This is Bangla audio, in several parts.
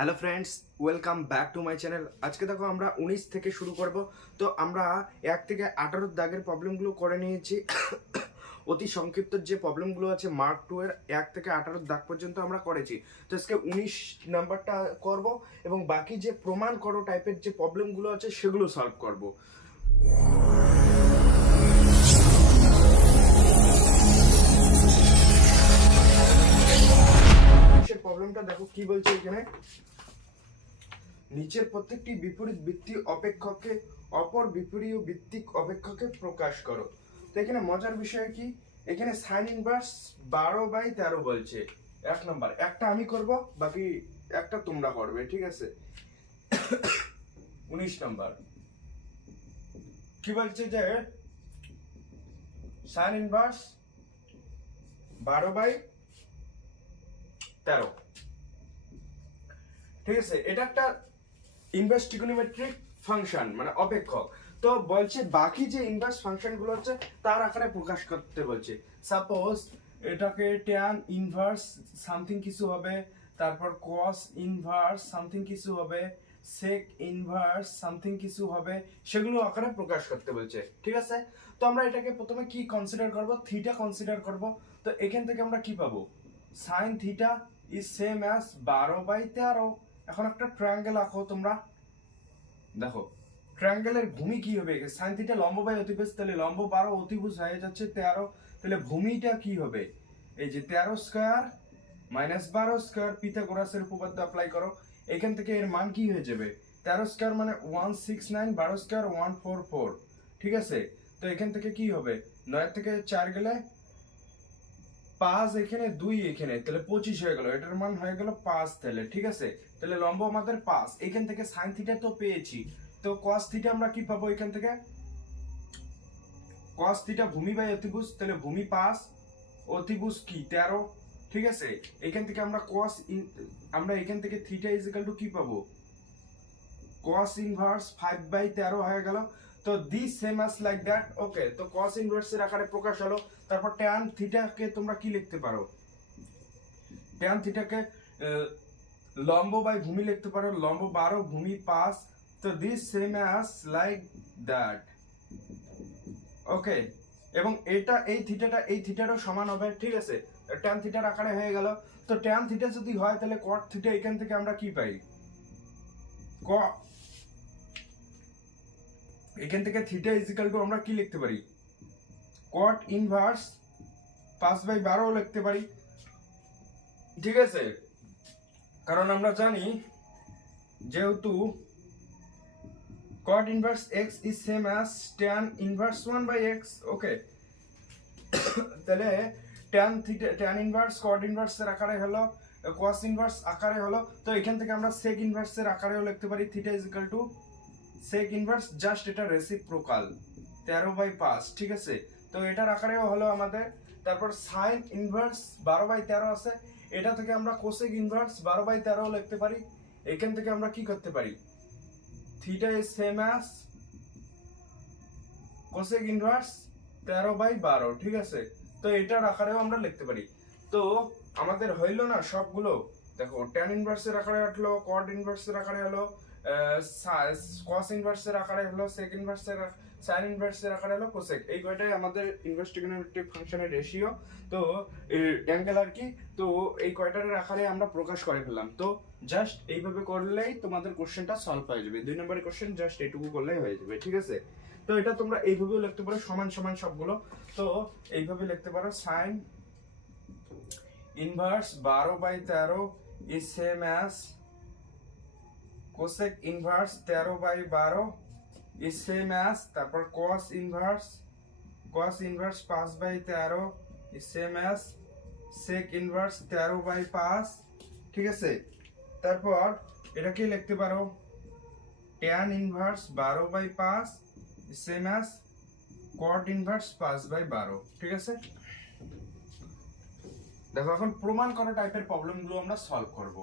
Hello friends welcome back to my channel আজকে দেখো আমরা উনিশ থেকে শুরু করব। তো আমরা এক থেকে আঠারোর দাগের প্রবলেমগুলো করে নিয়েছি। অতি সংক্ষিপ্ত যে প্রবলেমগুলো আছে মার্ক টু এর এক থেকে আঠারোর দাগ পর্যন্ত আমরা করেছি। তো আজকে উনিশ নাম্বারটা করব এবং বাকি যে প্রমাণ করো টাইপের যে প্রবলেমগুলো আছে সেগুলো সলভ করব। প্রবলেমটা দেখো কি বলছে এখানে? নিচের প্রত্যেকটি বিপরীত বৃত্তি অপেক্ষককে, অপর বিপরীত ভিত্তিক অপেক্ষকে প্রকাশ করো। তো এখানে মজার বিষয় কি? এখানে সাইন ইনভার্স বারো বাই তেরো বলছে। এক নম্বর, একটা আমি করব, বাকি একটা তোমরা করবে, ঠিক আছে? উনিশ নম্বর। কি বলছে যে সাইন ইনভার্স বারো বাই তেরো? ঠিক আছে, এটা একটা ইনভার্স ট্রিগোনোমেট্রিক ফাংশন মানে অপেক্ষক। তো বলছে, বাকি যে ইনভার্স ফাংশনগুলো হচ্ছে, তার আকারে প্রকাশ করতে বলছে। সাপোজ এটাকে ট্যান ইনভার্স সামথিং কিছু হবে, তারপর কস ইনভার্স সামথিং কিছু হবে সেক ইনভার্স সামথিং কিছু হবে, সেগুলো আকারে প্রকাশ করতে বলছে। ঠিক আছে? তো আমরা এটাকে প্রথমে কি কনসিডার করব? থিটা কনসিডার করব। তো এখান থেকে আমরা কি পাবো? Sine theta is same as বারো বাই তেরো। এখন একটা ট্রায়াঙ্গেল আঁকো তোমরা। দেখো। ট্রায়াঙ্গেলের ভূমি কি হবে? সাইন থিটা লম্ব বাই অতিভুজ তাহলে লম্ব বারো অতিভুজ হয়ে যাচ্ছে তেরো। তাহলে ভূমিটা কি হবে? এই যে তেরো স্কোয়ার মাইনাস বারো স্কোয়ার পিথাগোরাসের উপপাদ্য অ্যাপ্লাই করো। এখান থেকে এর মান কি হয়ে যাবে? তেরো স্কোয়ার মানে ওয়ান সিক্স নাইন বারো স্কোয়ার ওয়ান ফোর ফোর ঠিক আছে? তো এখান থেকে কি হবে? নয় থেকে চার গেলে পাঁচ এখানে, দুই এখানে, তাহলে পঁচিশ হয়ে গেল। এটার মান হয়ে গেল পাঁচ তাহলে, ঠিক আছে? তাহলে লম্ব আমাদের পাঁচ। এখান থেকে সাইন থিটা তো পেয়েছি। তো কস থিটা আমরা কি পাবো এখান থেকে? কস থিটা ভূমি বাই অতিভুজ, তাহলে ভূমি পাঁচ, অতিভুজ কি? তেরো, ঠিক আছে? এখান থেকে আমরা কস আমরা এখান থেকে থিটা ইজ ইকাল টু কি পাবো? cos ইনভার্স ফাইভ বাই 13 হয়ে গেল। তো this same as like that okay তো cos ইনভার্স এর আকারে প্রকাশ হলো। তারপর tan থিটাকে তোমরা কি লিখতে পারো? tan থিটাকে লম্ব বাই ভূমি লিখতে পারো। লম্ব 12 ভূমি 5 তো this same as like that okay এবং এটা, এই থিটাটা এই থিটারও সমান হবে। ঠিক আছে? tan থিটার আকারে হয়ে গেল। তো tan থিটা যদি হয়, তাহলে cot থিটা এখান থেকে আমরা কি পাই? ক এখান থেকে থিটা ইজিক্যাল টু আমরা কি লিখতে পারি? কট ইনভার্স পাঁচ বাই বারো লিখতে পারি। ঠিক আছে? কারণ আমরা জানি যেহেতু cot inverse x is same as tan inverse one by x okay তাহলে tan theta tan inverse cot inverse এর আকারে হলো, cos ইনভার্স আকারে হলো, তো এখান থেকে আমরা sec ইনভার্স এর আকারেও লিখতে পারি theta is equal to sec inverse just এটা রেসিপ্রোকাল 13 বাই 5 ঠিক আছে? তো এটার আকারেও হলো আমাদের। তারপর sin ইনভার্স 12 বাই 13 আছে। এটা থেকে আমরা cosec ইনভার্স 12 বাই 13 লিখতে পারি। এখান থেকে আমরা কি করতে পারি? Theta is same as cosec inverse 13 by 12 ঠিক আছে? তো এটার আকারেও আমরা লিখতে পারি। তো আমাদের হইল না সবগুলো। দেখো, tan ইনভার্সের আকারে হলো cot ইনভার্সের আকারে হলো cos ইনভার্সের আকারে হলো sec ইনভার্সের sin ইনভার্সের আকারে হলো cosec এই কয়টাই আমাদের ইনভার্স ট্রিগোনোমেট্রিক ফাংশনের রেশিও তো অ্যাঙ্গেল আর কি? তো, এই কয়টার আকারে আমরা প্রকাশ করে ফেললাম। তো জাস্ট এইভাবে করলেই তোমাদের কোশ্চেনটা সলভ হয়ে যাবে। দুই নম্বরের কোশ্চেন জাস্ট এইটুকু করলেই হয়ে যাবে, ঠিক আছে? তো, এটা তোমরা এইভাবেও লিখতে পারো, সমান সমান সবগুলো। তো, এইভাবে লিখতে পারো সাইন ইনভার্স বারো বাই তেরো is same as cosec inverse তেরো বাই বারো ইজ সেম অ্যাজ তারপর কস ইনভার্স কস ইনভার্স পাঁচ বাই তেরো is same as sec inverse তেরো বাই পাঁচ, ঠিক আছে? তারপর এটা কি লিখতে পারো ট্যান ইনভার্স বারো বাই পাঁচ সেম অ্যাজ কট ইনভার্স পাঁচ বাই বারো, ঠিক আছে? দেখো, এখন প্রমাণ করা টাইপের প্রবলেমগুলো আমরা সলভ করব।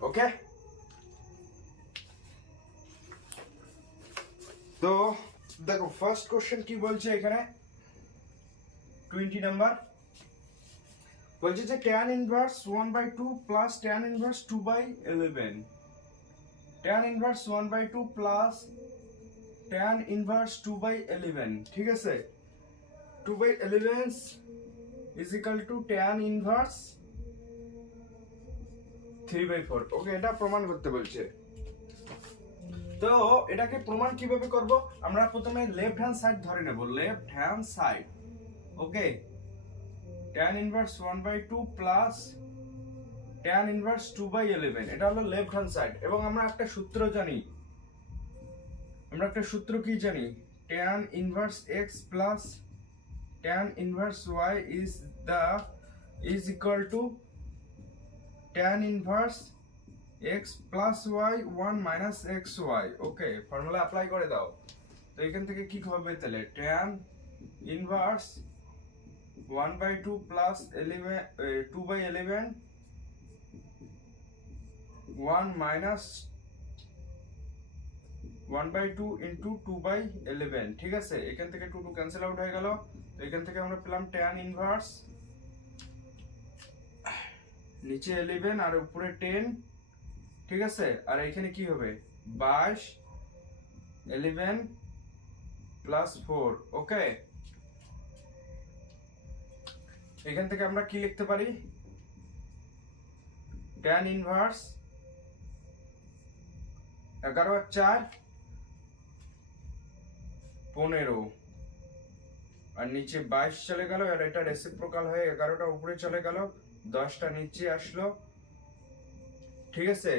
ওকে তো দেখো ফার্স্ট কোশ্চেন কি বলছে এখানে টোয়েন্টি নাম্বার বলছে যে tan inverse one by two plus tan inverse two by eleven tan inverse one by two plus tan inverse two by eleven ঠিক আছে two by eleven is equal to tan inverse three by four okay, এটা প্রমাণ করতে বলছে। তো এটাকে প্রমাণ কীভাবে করব? আমরা প্রথমে লেফট হ্যান্ড সাইড ধরে নেব। Left hand side okay? tan inverse 1 by 2 plus tan inverse 2 by 11 এটা হলো লেফট হ্যান্ড সাইড এবং আমরা একটা সূত্র জানি। আমরা একটা সূত্র কি জানি? tan inverse x plus tan inverse y is the is equal to tan inverse x plus y 1 minus xy okay formula apply করে দাও। তো এখান থেকে কি হবে তাহলে? tan inverse 1 by 2 plus 11 uh, 2 by 11 1 minus 1 by 2 into 2 by 11 ঠিক আছে? এখান থেকে 2 2 ক্যান্সেল আউট হয়ে গেল। তো এখান থেকে আমরা পেলাম tan ইনভার্স নিচে 11 আর উপরে টেন ঠিক আছে? আর এখানে কি হবে? 22 11 প্লাস ফোর ওকে এখান থেকে আমরা কি লিখতে পারি? tan ইনভার্স এগারো আর চার, পনেরো। আর নিচে বাইশ চলে গেল, আর এটা রেসিপ্রোকাল হয়ে এগারোটা উপরে চলে গেল। দশটা নিচে আসলো। ঠিক আছে?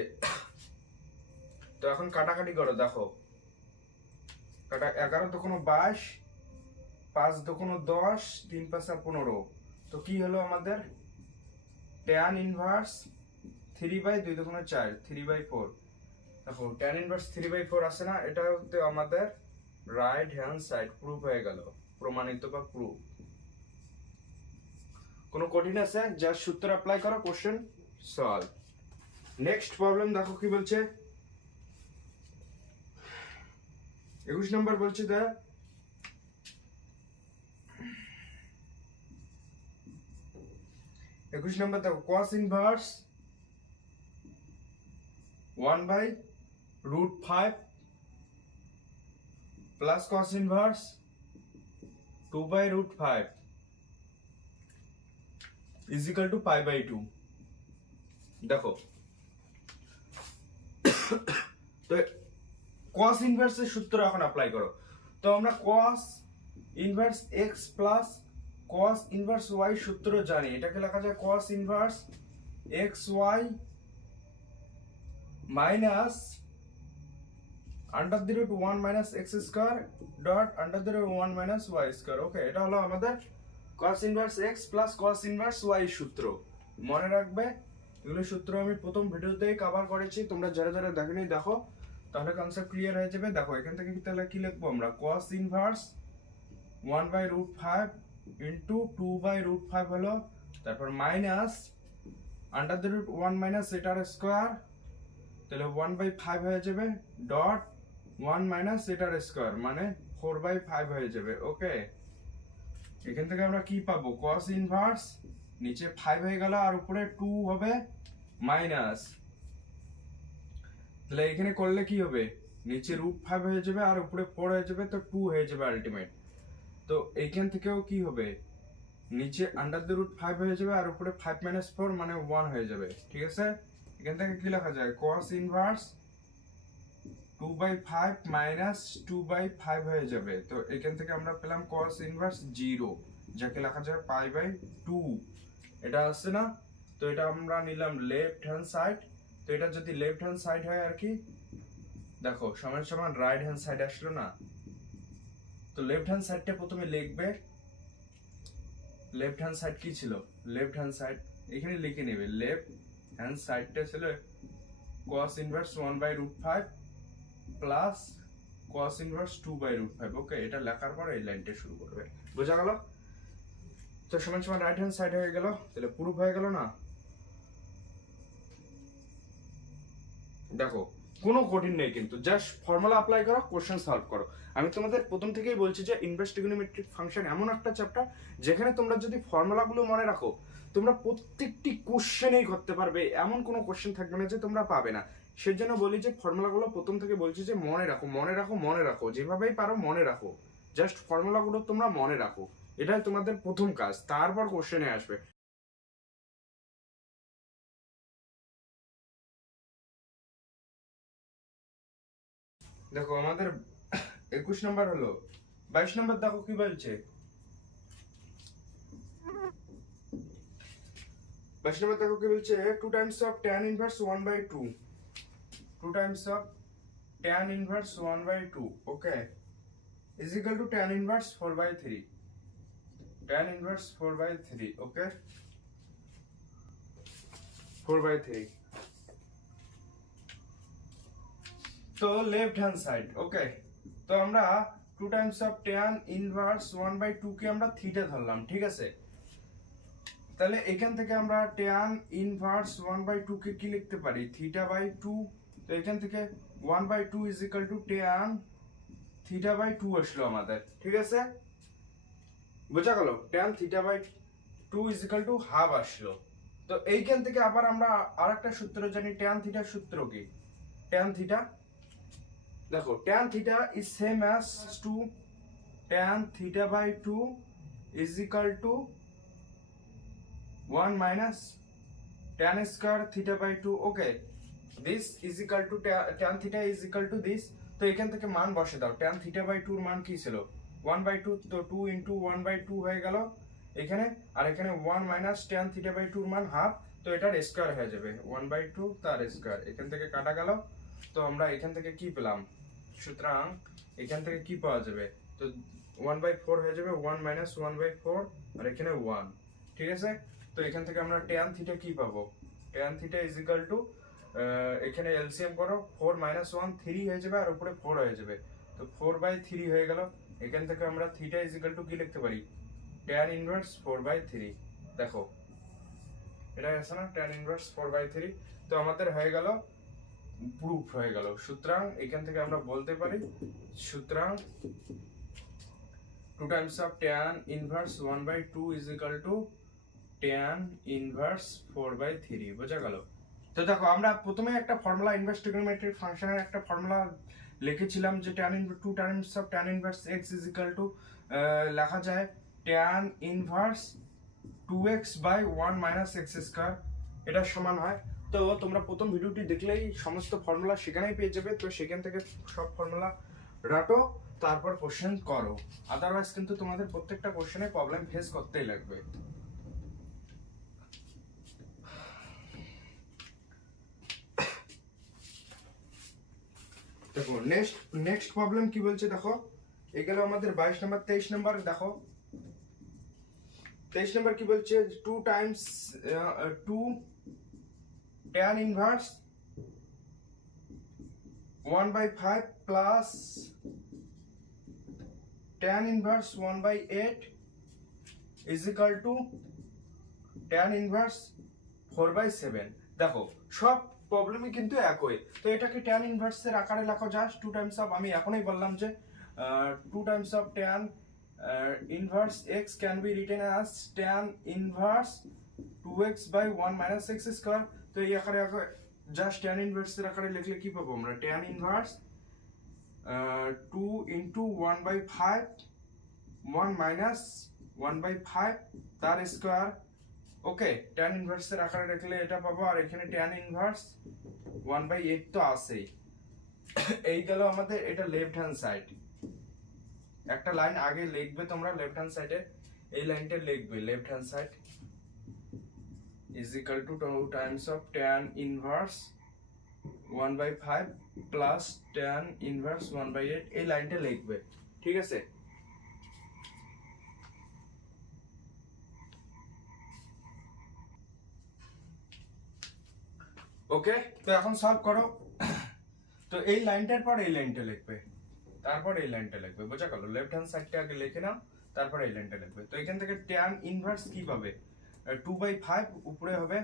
তো এখন কাটাকাটি করো, দেখো। কাটা এগারো তো কোনো বাইশ, পাঁচ তো কোনো দশ, তিন পাঁচা পনেরো। তো কি হলো আমাদের? ট্যান ইনভার্স থ্রি বাই দুই দোকানো চার থ্রি বাই ফোর দেখো tan inverse three by four আছে না? এটা হচ্ছে আমাদের রাইট হ্যান্ড সাইড প্রুফ হয়ে গেল। প্রমাণিত বা প্রুফ কোনো কঠিন আছে? যার সূত্র অ্যাপ্লাই করো কোশ্চেন সলভ নেক্সট প্রবলেম দেখো কি বলছে? একুশ নম্বর বলছে দা। একুশ নম্বর দেখো, cos inverse one by root five plus cos inverse two by root five is equal to pi by two দেখো। তো cos ইনভার্সের সূত্র এখন অ্যাপ্লাই করো। তো আমরা cos inverse x plus cos inverse y সূত্র জানি। এটাকে লেখা যায় cos inverse xy minus under the root one minus x square dot under the root one minus y square okay এটা হলো আমাদের cos inverse x plus cos inverse y সূত্র। মনে রাখবে, এগুলো সূত্র আমি প্রথম ভিডিওতেই কভার করেছি, তোমরা যারা যারা দেখেনি দেখো, তাহলে কনসেপ্ট ক্লিয়ার হয়ে যাবে। দেখো, এখান থেকে কি তাহলে কি লিখব আমরা? cos inverse one by root five into two by root five হলো, তারপর minus under the root one minus এটার স্কোয়ার তাহলে ওয়ান বাই ফাইভ হয়ে যাবে ডট ওয়ান মাইনাস এটার স্কোয়ার মানে ফোর বাই ফাইভ হয়ে যাবে ওকে এখান থেকে আমরা কি পাবো? কস ইনভার্স নিচে ফাইভ হয়ে গেল আর উপরে টু হবে মাইনাস তাহলে এখানে করলে কি হবে? নিচে রুট ফাইভ হয়ে যাবে আর উপরে ফোর হয়ে যাবে, তো টু হয়ে যাবে আলটিমেট তো এইখান থেকেও কি হবে? নিচে আন্ডার দ্য রুট ফাইভ হয়ে যাবে আর উপরে ফাইভ মাইনাস ফোর মানে ওয়ান হয়ে যাবে। ঠিক আছে? এখান থেকে কি লেখা যায়? Cos inverse two by five minus two by five হয়ে যাবে। তো এখান থেকে আমরা পেলাম cos ইনভার্স জিরো যাকে লেখা যায় পাই বাই টু এটা আসছে না? তো এটা আমরা নিলাম লেফট হ্যান্ড সাইড তো এটা যদি লেফট হ্যান্ড সাইড হয় আর কি? দেখো, সমান সমান রাইট হ্যান্ড সাইড আসলো না। তো লেফট হ্যান্ড সাইডটা প্রথমে লিখবে। লেফট হ্যান্ড সাইড কি ছিল? লেফট হ্যান্ড সাইড এখানে লিখে নেবে। লেফট হ্যান্ড সাইডটা ছিল cos inverse 1 by root five plus cos inverse 2 by root five okay এটা লেখার পর এই লাইনটা শুরু করবে। বোঝা গেল? তো সমান সমান রাইট হ্যান্ড সাইড হয়ে গেল। তাহলে প্রুফ হয়ে গেল না? দেখো, কোনো কঠিন নেই কিন্তু। জাস্ট ফর্মুলা অ্যাপ্লাই করো কোশ্চেন সলভ করো। আমি তোমাদের প্রথম থেকেই বলছি যে ইনভার্স ট্রিগোনোমেট্রিক ফাংশন এমন একটা চ্যাপ্টার যেখানে তোমরা যদি ফর্মুলাগুলো মনে রাখো, তোমরা প্রত্যেকটি কোশ্চেনেই করতে পারবে। এমন কোনো কোশ্চেন থাকবে না যে তোমরা পাবে না। সেই জন্য বলি যে ফর্মুলাগুলো প্রথম থেকে বলছি যে মনে রাখো মনে রাখো মনে রাখো। যেভাবেই পারো মনে রাখো। জাস্ট ফর্মুলাগুলো তোমরা মনে রাখো। এটাই তোমাদের প্রথম কাজ। তারপর কোশ্চেনে আসবে। দেখো, আমাদের একুশ নম্বর হলো, বাইশ নম্বর দেখো কি বলছে? বাইশ নম্বর দেখো কি বলছে? Two times of tan inverse one by two two times of tan inverse one by two okay is equal to tan inverse 4 by 3 tan inverse 4 by 3 okay? 4 by 3 তো লেফট হ্যান্ড সাইড ওকে তো আমরা two times of tan inverse one by two কে আমরা থিটা ধরলাম, ঠিক আছে? তাহলে এখান থেকে আমরা tan inverse one by two কে কি লিখতে পারি? থিটা বাই টু তো এখান থেকে one by two is equal to tan theta by two আসলো আমাদের, ঠিক আছে? বোঝা গেল? Tan theta by two is equal to half আসলো। তো এইখান থেকে আবার আমরা আর একটা সূত্র জানি টেন থিটার সূত্র কি? টেন থিটা দেখো tan theta is same as two tan theta by two is equal to one minus tan square theta by two okay this is equal to tan theta is equal to this তো এখান থেকে মান বসে দাও। ট্যান থিটা বাই টুর মান কি ছিল? ওয়ান বাই টু তো two into one by two হয়ে গেল এখানে, আর এখানে one minus tan theta by টুর মান হাফ তো এটার স্কোয়ার হয়ে যাবে। ওয়ান বাই টু তার স্কোয়ার এখান থেকে কাটা গেল, তো আমরা এখান থেকে কি পেলাম? সুতরাং এখান থেকে কি পাওয়া যাবে? তো ওয়ান বাই ফোর হয়ে যাবে one minus one by four আর এখানে ওয়ান ঠিক আছে? তো এখান থেকে আমরা ট্যান থিটা কি পাবো? Tan theta is equal to এখানে এলসিএম করো ফোর মাইনাস ওয়ান থ্রি হয়ে যাবে আর উপরে ফোর হয়ে যাবে। তো ফোর বাই থ্রি হয়ে গেল। এখান থেকে আমরা থিটা ইজ ইকাল টু কি লিখতে পারি? Tan inverse four by three দেখো, এটা আছে না? Tan inverse four by three তো আমাদের হয়ে গেল প্রুফ হয়ে গেল। সুতরাং এখান থেকে আমরা বলতে পারি, সুতরাং two times of tan inverse one by two is equal to tan inverse four by three বোঝা গেল? তো দেখো, আমরা প্রথমে একটা ফর্মুলা ইনভার্স ফাংশনের একটা ফর্মুলা লিখেছিলাম যে tan inverse two times of tan inverse x is equal to লেখা যায় tan inverse two x by one minus x square এটা সমান হয়। তো তোমরা প্রথম ভিডিওটি দেখলেই সমস্ত ফর্মুলা সেখানেই পেয়ে যাবে। তো সেখান থেকে সব ফর্মুলা রাটো, তারপর কোশ্চেন করো। আদারওয়াইজ কিন্তু তোমাদের প্রত্যেকটা কোশ্চেনে প্রবলেম ফেস করতেই লাগবে। দেখো নেক্সট নেক্সট প্রবলেম কি বলছে দেখো? এগুলো আমাদের বাইশ নম্বর তেইশ নম্বর দেখো। তেইশ নম্বর কি বলছে? Two times two tan inverse one by five plus tan inverse one by eight is equal to tan inverse four by seven দেখো, সব প্রবলেমই কিন্তু একই। তো এটাকে ট্যান ইনভার্সের আকারে লেখো জাস্ট টু টাইমস অফ আমি এখনই বললাম যে two times of tan inverse x can be written as tan inverse two x by one minus x square তো এই আকারে জাস্ট ট্যান ইনভার্সের আকারে লিখলে কি পাবো আমরা? Tan inverse two into one by five one minus one by five তার স্কোয়ার ওকে ট্যান ইনভার্সের আকারে রাখলে এটা পাবো, আর এখানে tan inverse one by eight তো আছেই। এই গেল আমাদের এটা লেফট হ্যান্ড সাইড একটা লাইন আগে লিখবে তোমরা লেফট হ্যান্ড সাইডে এই লাইনটা লিখবে left hand side is equal to two times of tan inverse one by five plus tan inverse one by eight এই লাইনটা লিখবে। ঠিক আছে? ওকে তো এখন সলভ করো। তো এই লাইনটার পর এই লাইনটা লিখবে। তারপর এই লাইনটা লিখবে। বোঝা গেল? লেফট হ্যান্ড সাইডটা আগে লিখে নাও, তারপর এই লাইনটা লিখবে। তো এখান থেকে ট্যান ইনভার্স কি পাবে? টু বাই ফাইভ উপরে হবে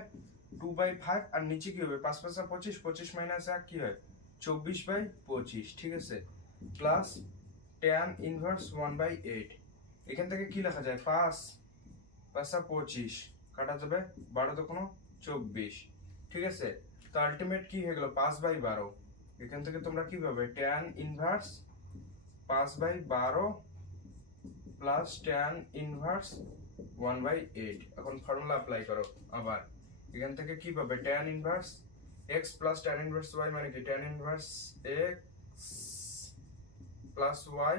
টু বাই ফাইভ আর নিচে কি হবে? পাঁচ পাঁচা পঁচিশ পঁচিশ মাইনাস এক কি হয়? চব্বিশ বাই পঁচিশ, ঠিক আছে? Plus tan inverse one by eight এখান থেকে কি লেখা যায়? পাঁচ পাঁচটা পঁচিশ, কাটা যাবে বারো তো কোনো চব্বিশ। ঠিক আছে? আলটিমেট কি হয়ে গেল? পাঁচ বাই বারো। এখান থেকে তোমরা কি পাবে? ট্যান ইনভার্স পাঁচ বাই বারো plus tan inverse one by eight এখন ফর্মুলা অ্যাপ্লাই করো আবার। এখান থেকে কি পাবে? Tan inverse x plus tan inverse y মানে কি? Tan inverse x plus y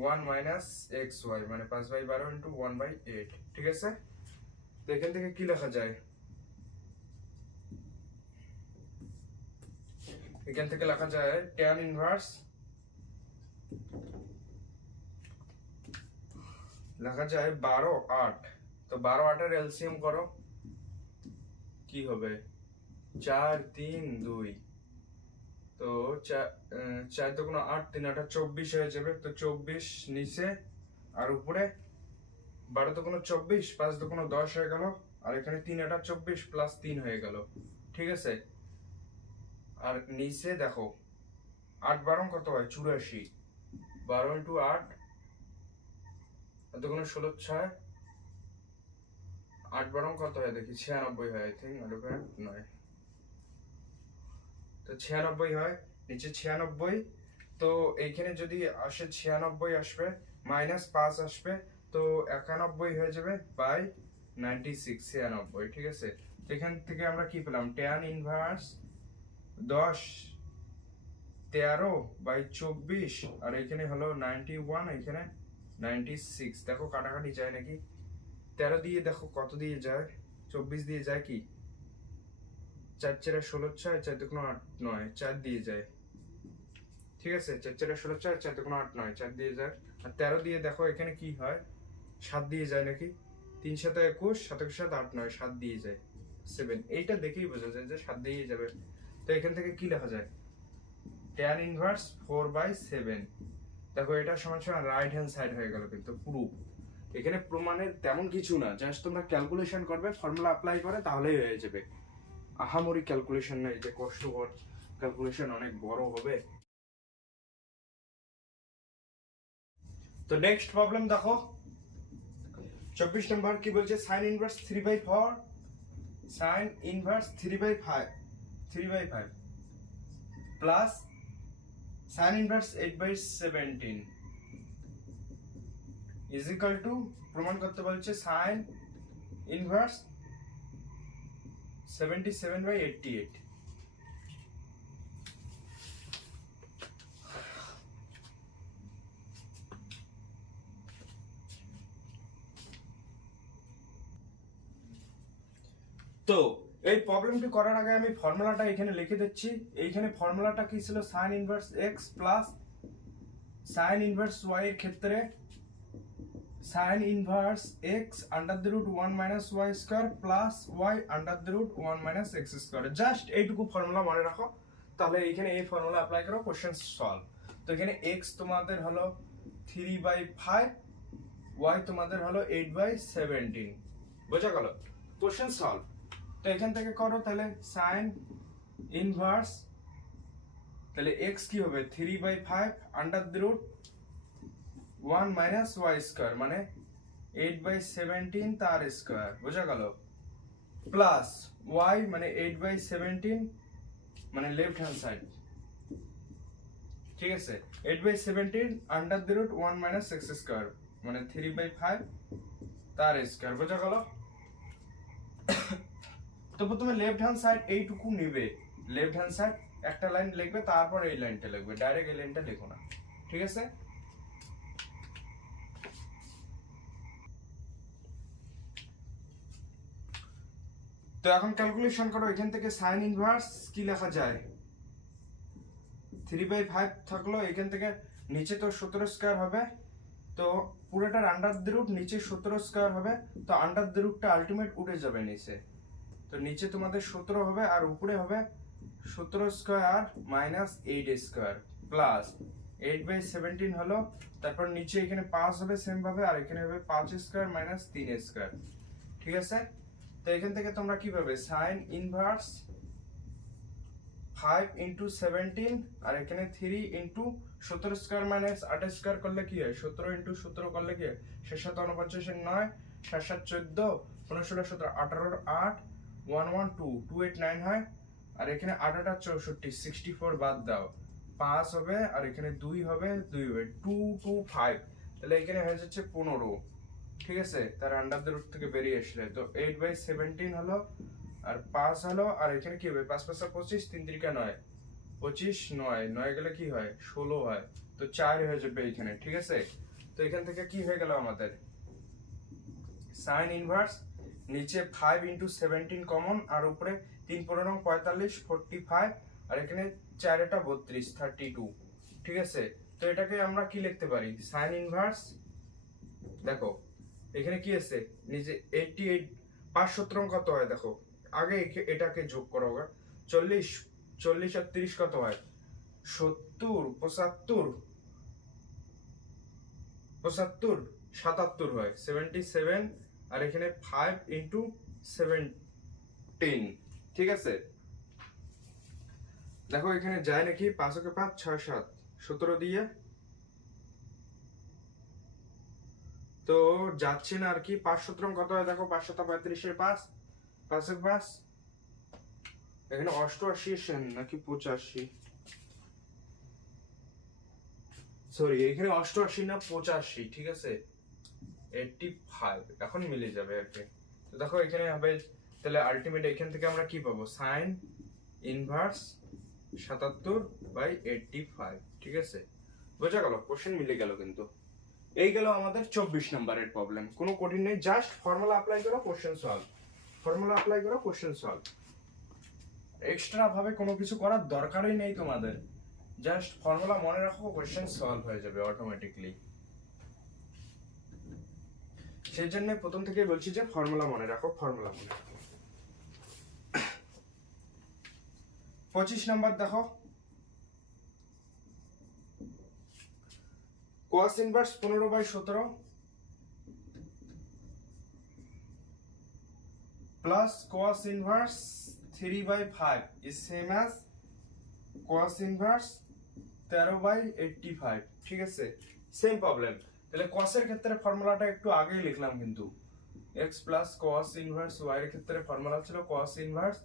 one minus x y মানে পাঁচ বাই বারো ইন্টু ওয়ান বাই এইট ঠিক আছে? তো এখান থেকে কি লেখা যায়? এখান থেকে লেখা যায় ট্যান ইনভার্স লেখা যায় বারো আট। তো বারো আটের এলসিএম করো। কি হবে? চার, তিন, দুই। তো চার দুগুণ আট, তিন আটা চব্বিশ হয়ে যাবে। তো চব্বিশ নিচে আর উপরে বারো তো কোনো চব্বিশ, পাঁচ তো কোনো দশ হয়ে গেল। আর এখানে তিন আটা চব্বিশ প্লাস তিন হয়ে গেল। ঠিক আছে? আর নিচে দেখো, আট বারো কত হয়, চুরাশি। বারো ইন্টু আট আর ষোলো ছয়। আট বারো কত হয়, দেখি, ছিয়ানব্বই হয় আই থিঙ্ক ওখানে নয়। তো ছিয়ানব্বই হয়, নিচে ছিয়ানব্বই। তো এইখানে যদি আসে ছিয়ানব্বই আসবে মাইনাস পাঁচ আসবে, তো একানব্বই হয়ে যাবে বাই নাইনটি সিক্স ছিয়ানব্বই, ঠিক আছে? এখান থেকে আমরা কি পেলাম? ট্যান ইনভার্স দশ, তেরো বাই চব্বিশ, আর এখানে হলো নাইনটি ওয়ান এখানে নাইনটি সিক্স দেখো কাটাকাটি যায় নাকি? তেরো দিয়ে দেখো কত দিয়ে যায়? চব্বিশ দিয়ে যায় কি? চার চারে ষোলো ছয়, চার দুগুণ আট নয়, চার দিয়ে যায়। ঠিক আছে? চার চারে ষোলো ছয়, চার দুগুণ আট নয়, চার দিয়ে যায়। আর তেরো দিয়ে দেখো এখানে কি হয়? সাত দিয়ে যায় নাকি? তিন সাথে একুশ সাত সাত আট নয়, সাত দিয়ে যায়। সেভেন এইটা দেখেই বোঝা যায় যে সাত দিয়ে যাবে। তো এখান থেকে কি লেখা যায়? Tan inverse four by seven দেখো, এটা সমান সমান রাইট হ্যান্ড সাইড হয়ে গেল কিন্তু প্রুফ এখানে প্রমাণের তেমন কিছু না জাস্ট তোমরা ক্যালকুলেশন করবে ফর্মুলা অ্যাপ্লাই করে, তাহলেই হয়ে যাবে। আহামরি ক্যালকুলেশন নেই যে কষ্টকর ক্যালকুলেশন অনেক বড় হবে। তো নেক্সট প্রবলেম দেখো। চব্বিশ নম্বর কি বলছে? Sine inverse three by four sine inverse three by five three by five plus sine inverse eight by seventeen is equal to প্রমাণ করতে বলছে sine inverse seventy seven by eighty eight তো এই প্রবলেমটি করার আগে আমি ফর্মুলাটা এখানে লিখে দিচ্ছি। এইখানে ফর্মুলাটা কি ছিল? Sine inverse x plus sine inverse y এর ক্ষেত্রে sine inverse x under the root one minus y square plus y under the root one minus x square just এইটুকু ফর্মুলা মনে রাখো। তাহলে এইখানে এই ফর্মুলা অ্যাপ্লাই করো কোশ্চেন সলভ তো এখানে এক্স তোমাদের হলো থ্রি বাই ফাইভ ওয়াই তোমাদের হলো এইট বাই সেভেন্টিন বোঝা গেল? কোশ্চেন সলভ তো এখান থেকে করো তাহলে সাইন ইনভার্স তাহলে এক্স কি হবে? Three by five under root one minus y square মানে এইট বাই সেভেন্টিন তার স্কোয়ার বোঝা গেল? প্লাস ওয়াই মানে এইট বাই সেভেন্টিন মানে লেফট হ্যান্ড সাইড ঠিক আছে? Eight by seventeen under the root one minus x square মানে থ্রি বাই ফাইভ তার স্কোয়ার বোঝা গেল? তো প্রথমে লেফট হ্যান্ড সাইড এইটুকু নিবে। লেফট হ্যান্ড সাইড একটা লাইন লিখবে, তারপর এই লাইনটা লিখবে। ডাইরেক্ট এই লাইনটা লিখো না। ঠিক আছে? তো এখন ক্যালকুলেশন করো, এখান থেকে সাইন ইনভার্স কি লেখা যায়? থ্রি বাই ফাইভ থাকল, এখান থেকে নিচে তো সতেরো স্কোয়ার হবে। তো পুরোটার আন্ডার রুট নিচে সতেরো স্কোয়ার হবে। তো আন্ডার রুটটা আলটিমেট উঠে যাবে নিচে। তো নিচে তোমাদের সতেরো হবে আর উপরে হবে সতেরো square minus eight square plus eight by seventeen হলো, তারপর নিচে এখানে পাঁচ হবে সেম ভাবে আর এখানে হবে পাঁচ স্কোয়ার মাইনাস তিন স্কোয়ার ঠিক আছে? তো এখান থেকে তোমরা কি পাবে? Sine inverse five into seventeen আর এখানে থ্রি ইন্টু সতেরো স্কোয়ার মাইনাস আট স্কোয়ার করলে কি হয়? সতেরো ইন্টু সতেরো করলে কি হয়? শেষ সাত উনপঞ্চাশের নয় সাত সাত চোদ্দ পনেরো ষোলো সতেরো, আঠারোর আট one one two two eight nine হয়, আর এখানে আট চৌষট্টি সিক্সটি ফোর বাদ দাও। পাঁচ হবে, আর এখানে দুই হবে দুই হবে টু টু ফাইভ তাহলে এখানে হয়ে যাচ্ছে পনেরো। ঠিক আছে? তার আন্ডার দ্য রুট থেকে বেরিয়ে আসলে। তো এইট বাই সেভেন্টিন হলো, আর পাঁচ হলো, আর এখানে কি হবে? পাঁচ পাঁচটা পঁচিশ, তিন তিরিকা নয়। পঁচিশ নয়। নয় গেলে কি হয়? ষোলো হয়। তো চার হয়ে যাবে এখানে। ঠিক আছে? তো এখান থেকে কি হয়ে গেল আমাদের? সাইন ইনভার্স নিচে ফাইভ ইন্টু সেভেন্টিন কমন আর উপরে তিন পনেরো, পঁয়তাল্লিশ ফোরটি ফাইভ আর এখানে চারটা বত্রিশ থার্টি টু ঠিক আছে? তো এটাকে আমরা কি লিখতে পারি? সাইন ইনভার্স দেখো, এখানে কি আছে? নিচে এইটটি এইট পাঁচ সতেরো কত হয়? দেখো, আগে এটাকে যোগ করো গা। চল্লিশ চল্লিশ আর তিরিশ কত হয়? সত্তর, পঁচাত্তর পঁচাত্তর, সাতাত্তর হয়। সেভেন্টি সেভেন আর এখানে ফাইভ ইন্টু ঠিক আছে? দেখো, এখানে যায় নাকি? পাঁচকে পাঁচ, ছয়, সাত। সতেরো দিয়ে। তো যাচ্ছে না আর কি? পাঁচ সতেরো কত হয়? দেখো, পাঁচ শত পঁয়ত্রিশের পাঁচ। পাঁচের পাঁচ। এখানে অষ্টআশি সেন নাকি পঁচাশি? সরি এখানে অষ্টআশি না পঁচাশি, ঠিক আছে? এইটটি ফাইভ এখন মিলে যাবে আর কি। তো দেখো এখানে হবে, তাহলে আলটিমেট এখান থেকে আমরা কি পাবো? সাইন ইনভার্স সাতাত্তর বাই এইটটি ফাইভ ঠিক আছে? বোঝা গেল কোশ্চেন মিলে গেল কিন্তু। এই গেল আমাদের চব্বিশ নম্বরের প্রবলেম কোনো কঠিন নেই জাস্ট ফর্মুলা অ্যাপ্লাই করো কোশ্চেন সলভ ফর্মুলা অ্যাপ্লাই করো কোশ্চেন সলভ এক্সট্রা ভাবে কোনো কিছু করার দরকারই নেই তোমাদের। জাস্ট ফর্মুলা মনে রাখো কোশ্চেন সলভ হয়ে যাবে অটোমেটিকলি সেই জন্য প্রথম থেকে বলছি যে ফর্মুলা মনে রাখো, ফর্মুলা মনে রাখো। পঁচিশ নাম্বার দেখো। কোয়াস ইনভার্স পনেরো বাই সতেরো plus cos inverse three by five is same as cos inverse তেরো বাই এইটটি ফাইভ ঠিক আছে? সেম প্রবলেম তাহলে কসের ক্ষেত্রে ফর্মুলাটা একটু আগেই লিখলাম কিন্তু। X plus cos inverse y এর ক্ষেত্রে ফর্মুলা ছিল cos inverse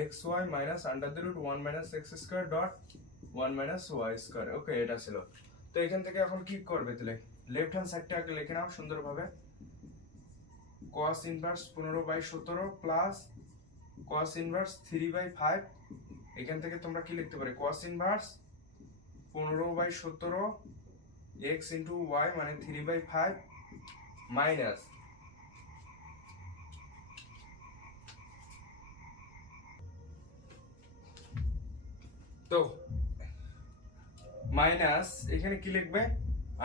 x y minus under the root one minus x square dot one minus y square okay এটা ছিল। তো এখান থেকে এখন কি করবে তাহলে? লেফট হ্যান্ড সাইডটা আগে লিখে নাও সুন্দরভাবে। cos ইনভার্স পনেরো বাই সতেরো plus cos inverse three by five এখান থেকে তোমরা কি লিখতে পারো? cos ইনভার্স পনেরো বাই সতেরো এক্স ইন্টু ওয়াই মানে থ্রি বাই ফাইভ মাইনাস তো মাইনাস এখানে কি লিখবে?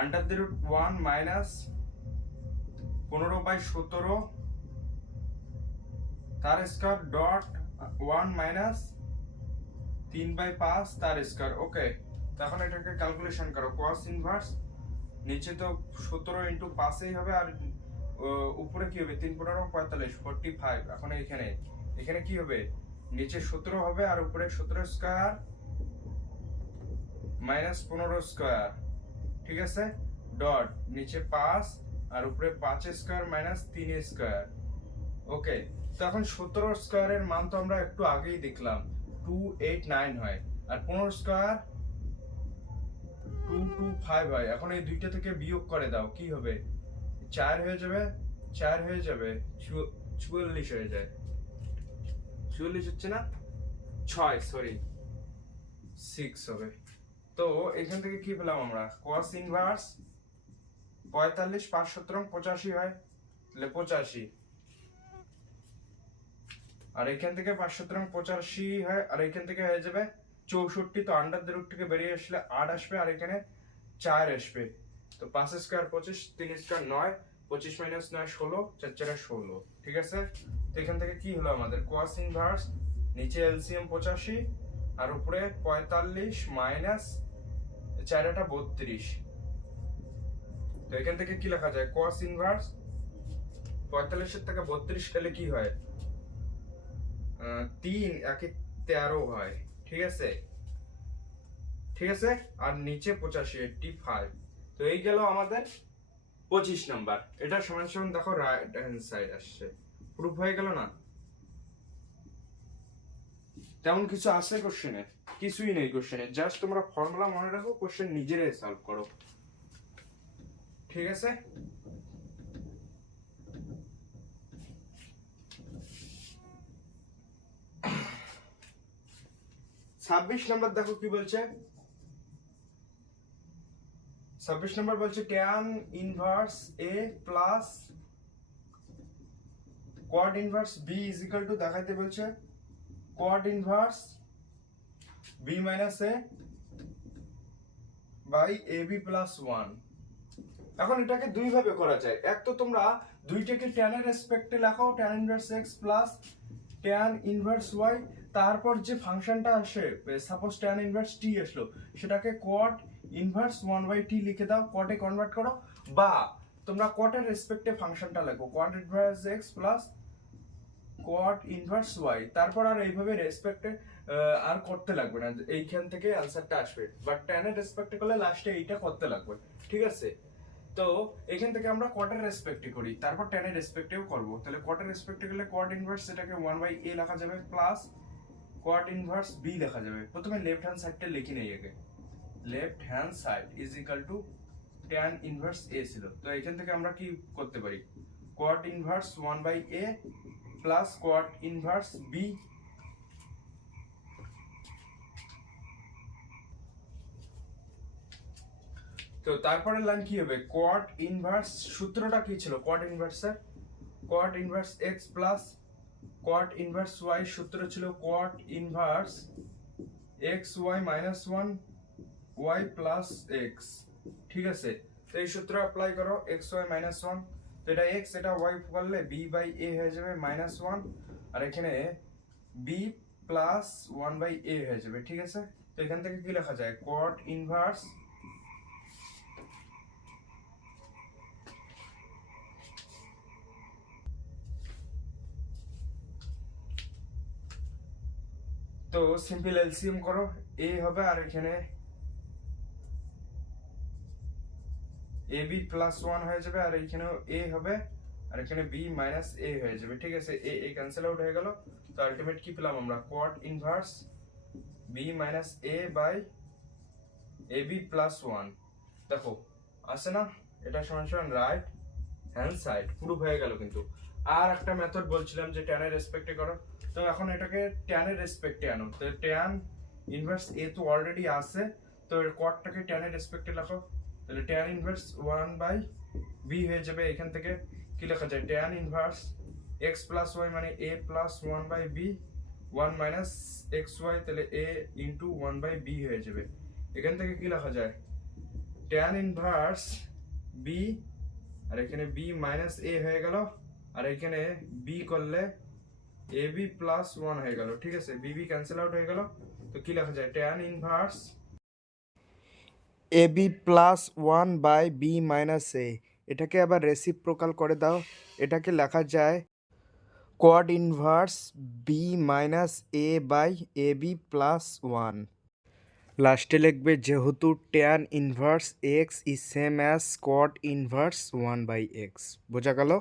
Under the root one minus পনেরো বাই সতেরো তার স্কোয়ার ডট ওয়ান মাইনাস তিন বাই পাঁচ তার স্কোয়ার ওকে তখন এটাকে ক্যালকুলেশন করো, cos ইনভার্স নিচে তো সতেরো ইন্টু পাঁচেই হবে আর উপরে কি হবে? তিন পনেরো, পঁয়তাল্লিশ ফোরটি ফাইভ এখন এখানে এখানে কি হবে? নিচে সতেরো হবে আর উপরে সতেরো স্কোয়ার মাইনাস পনেরো স্কোয়ার ঠিক আছে? ডট নিচে পাঁচ আর উপরে পাঁচ স্কোয়ার মাইনাস তিন স্কোয়ার ওকে তো এখন সতেরো স্কোয়ারের মান তো আমরা একটু আগেই দেখলাম। টু এইট নাইন হয়। আর পনেরো স্কোয়ার টু টু ফাইভ হয়। এখন এই দুইটা থেকে বিয়োগ করে দাও, কি হবে? চার হয়ে যাবে, চার হয়ে যাবে চুয়াল্লিশ হয়ে যায়। চুয়াল্লিশ হচ্ছে না? ছয় সরি সিক্স হবে। তো এখান থেকে কি পেলাম আমরা? cos ইনভার্স পঁয়তাল্লিশ, পাঁচ সতেরো পঁচাশি হয়। তাহলে পঁচাশি। আর এখান থেকে পাঁচ সতেরো পঁচাশি হয়, আর এখান থেকে হয়ে যাবে চৌষট্টি তো আন্ডার দ্য রুট থেকে বেরিয়ে আসলে আট আসবে, আর এখানে চার আসবে। তো পাঁচ স্কোয়ার পঁচিশ, তিন স্কোয়ার নয়, পঁচিশ মাইনাস নয় ষোলো, চার চারে ষোলো, ঠিক আছে? তো এখান থেকে কি হলো আমাদের? cos ইনভার্স নিচে এলসিএম পঁচাশি, আর উপরে পঁয়তাল্লিশ মাইনাস চারটা বত্রিশ। তো এখান থেকে কি লেখা যায়? cos ইনভার্স পঁয়তাল্লিশের থেকে বত্রিশ গেলে কি হয়? তিন, একে তেরো হয়। ঠিক আছে? ঠিক আছে? আর নিচে পঁচাশি এইটটি ফাইভ তো এই গেল আমাদের পঁচিশ নাম্বার। এটা সমান সমান দেখো রাইট হ্যান্ড সাইড আসছে। প্রুফ হয়ে গেল না? তেমন কিছু আছে কোশ্চেনে কিছুই নেই কোশ্চেনে জাস্ট তোমরা ফর্মুলা মনে রাখো কোশ্চেন নিজেরাই সলভ করো। ঠিক আছে? ছাব্বিশ নাম্বার দেখো কি বলছে? ছাব্বিশ নাম্বার বলছে tan inverse a plus cot inverse b is equal to দেখাইতে বলছে cot inverse b minus a by a b plus one এখন এটাকে দুই ভাবে করা যায়। এক তো তোমরা দুইটাকে ট্যান এর রেসপেক্টে লেখো tan inverse x plus tan inverse y তারপর যে ফাংশনটা আসে সাপোজ ট্যান ইনভার্স টি আসলো, সেটাকে cot inverse one by t লিখে দাও কোয়াটে কনভার্ট করো, বা তোমরা কোয়াটের রেসপেক্টে ফাংশনটা লেখো cot inverse x plus cot inverse y তারপর আর এইভাবে রেসপেক্টে আর করতে লাগবে না, এইখান থেকে অ্যান্সারটা আসবে বাট ট্যানের রেসপেক্টে করলে লাস্টে এইটা করতে লাগবে, ঠিক আছে? তো এখান থেকে আমরা কোয়ার্টার রেসপেক্টে করি, তারপর টেনের রেসপেক্টেও করব, তাহলে কোয়ার্টার রেসপেক্টে গেলে কোয়াড ইনভার্স সেটাকে ওয়ান বাই এ লেখা যাবে প্লাস কোয়াড ইনভার্স বি লেখা যাবে। প্রথমে লেফট হ্যান্ড সাইডটা লিখে নেই আগে। Left hand side is equal to tan inverse a ছিল। তো এখান থেকে আমরা কি করতে পারি? Cot inverse one by a plus cot inverse b তো তারপরের লাইন কি হবে? কোয়াড ইনভার্স সূত্রটা কি ছিল? Cot ইনভার্সের cot inverse x plus cot inverse y সূত্র ছিল cot inverse x y minus one y plus x ঠিক আছে? তো এই সূত্র অ্যাপ্লাই করো এক্স ওয়াই মাইনাস ওয়ান তো এটা এক্স এটা ওয়াই করলে বি বাই এ হয়ে যাবে মাইনাস ওয়ান আর এখানে b plus one by a হয়ে যাবে, ঠিক আছে? তো এখান থেকে কি লেখা যায়? কোয়াড ইনভার্স তো সিম্পল এলসিএম করো এ হবে আর এখানে এ বি প্লাস ওয়ান হয়ে যাবে আর এইখানেও এ হবে আর এখানে বি মাইনাস এ হয়ে যাবে, ঠিক আছে? এ এ ক্যান্সেল আউট হয়ে গেল। তো আলটিমেট কি পেলাম আমরা? Cot inverse b minus a by a b plus one দেখো, আছে না? এটা সমান সমান রাইট হ্যান্ড সাইড পুরো হয়ে গেল কিন্তু। আর একটা মেথড বলছিলাম যে ট্যানের রেসপেক্টে করো। তো এখন এটাকে ট্যানের রেসপেক্টে আনো। তো ট্যান ইনভার্স এ তো অলরেডি আছে, তো এর কোয়াডটাকে ট্যানের রেসপেক্টে লেখো। তাহলে tan inverse one by b হয়ে যাবে এখান থেকে। কি লেখা যায়? Tan inverse x plus y মানে a plus one by b one minus x y তাহলে a into one by b হয়ে যাবে। এখান থেকে কি লেখা যায়? ট্যান ইনভার্স বি আর এখানে বি মাইনাস এ হয়ে গেল। আর এখানে বি করলে এ বি প্লাস ওয়ান হয়ে গেল, ঠিক আছে? বি বি ক্যান্সেল আউট হয়ে গেল। তো কি লেখা যায়? Tan inverse a b plus one by b minus a এটাকে আবার রেসিপ্রোকাল করে দাও। এটাকে লেখা যায় cot inverse b minus a by a b plus one লাস্টে লিখবে, যেহেতু tan inverse x is same as cot inverse one by x বোঝা গেল?